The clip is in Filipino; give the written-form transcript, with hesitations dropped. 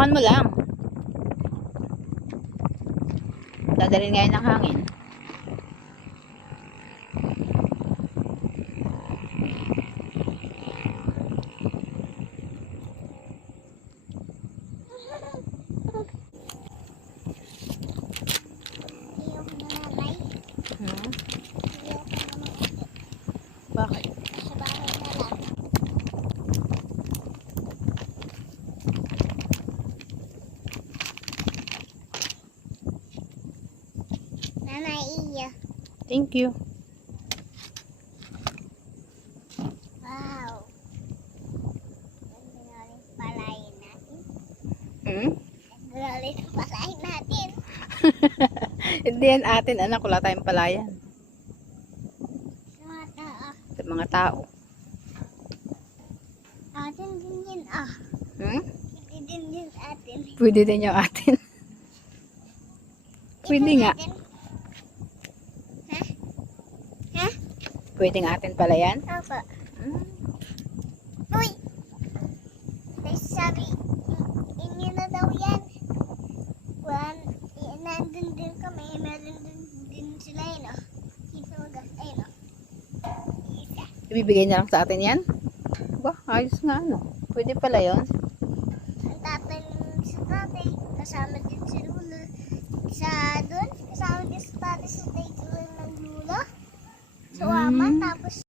Hawakan mo lang. Dadalhin ngayon ng hangin. Bakit? Sa bahay na lang. Nanay Iya. Thank you. Wow. Galing palayin natin. Hmm? Galing palayin natin. Hindi yan atin, anak. Wala tayong palayan. Sa mga tao. Atin din yun ah. Hmm? Pwede din yun atin. Pwede din yung atin. Pwede nga. Ha? Ha? Pwede nga atin pala yan. Opo. Hmm? Uy! Sabi, inyo na daw yan. Nandun din kami. Meron din sila yun oh. Isa magas. Ayun oh. Isa. Ibibigay na lang sa atin yan? Ba, ayos nga ano. Pwede pala yon. Ang tatay sa tatay. Kasama din si Luna.